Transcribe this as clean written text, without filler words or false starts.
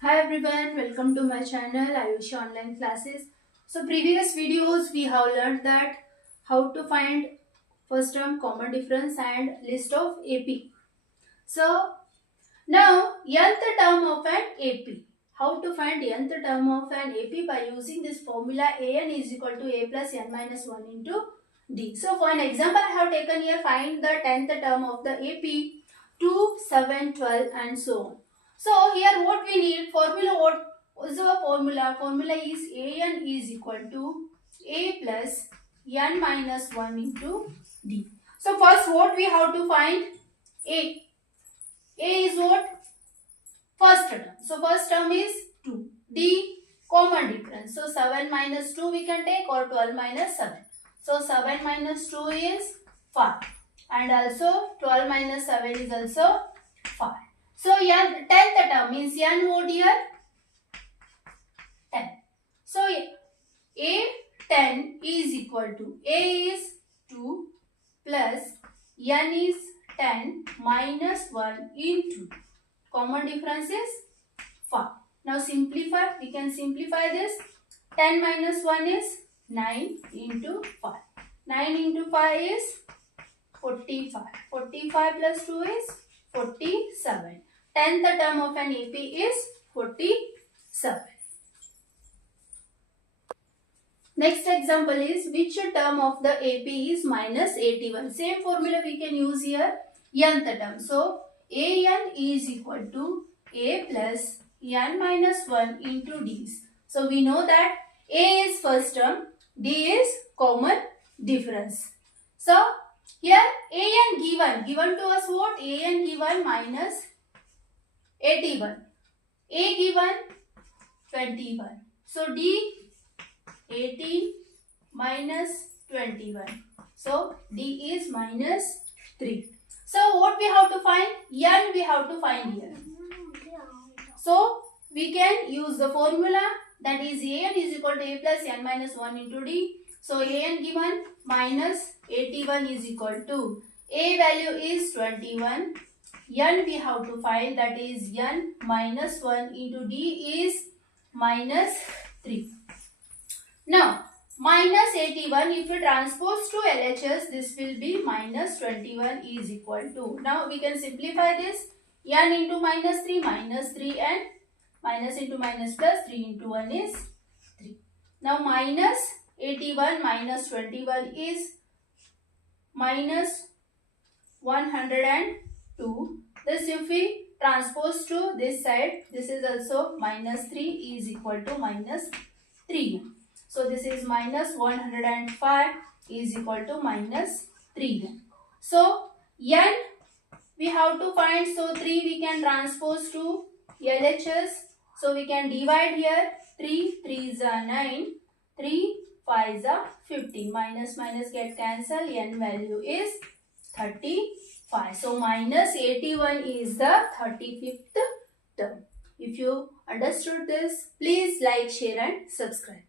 Hi everyone, welcome to my channel Ayushi Online Classes. So previous videos we have learned that how to find first term common difference and list of AP. So now nth term of an AP. How to find nth term of an AP by using this formula an is equal to a plus n minus 1 into d. So for an example I have taken here, find the 10th term of the AP 2, 7, 12 and so on. So here what we need, what is our formula? Formula is an is equal to a plus n minus 1 into d. So first what we have to find? A. A is what? First term. So first term is 2. D, common difference. So 7 minus 2 we can take, or 12 minus 7. So 7 minus 2 is 5. And also 12 minus 7 is also 5. So n, 10th term means n what here? 10. So a 10 is equal to, a is 2 plus n is 10 minus 1 into, common difference is 5. Now simplify, we can simplify this. 10 minus 1 is 9 into 5. 9 into 5 is 45. 45 plus 2 is 47. 10th term of an AP is 47. Next example is, which term of the AP is minus 81. Same formula we can use here, nth term. So an is equal to a plus n minus 1 into d. So we know that a is first term, d is common difference. So here an given to us what? An given minus 81, a given 21. So d 18 minus 21. So d is minus 3. So what we have to find? N we have to find here. So we can use the formula, that is an is equal to a plus n minus 1 into d. So an given minus 81 is equal to, a value is 21. N we have to find, that is n minus 1 into d is minus 3. Now minus 81, if we transpose to LHS, this will be minus 21 is equal to, now we can simplify this, n into minus 3 and minus into minus plus 3 into 1 is 3. Now minus 81 minus 21 is minus 102. This if we transpose to this side, this is also minus 3 is equal to minus 3. So this is minus 105 is equal to minus 3. So n we have to find, so 3 we can transpose to LHS. So we can divide here, 3 is 9, 3 5 is 15, minus minus get cancelled, n value is 35. So minus 81 is the 35th term. If you understood this, please like, share and subscribe.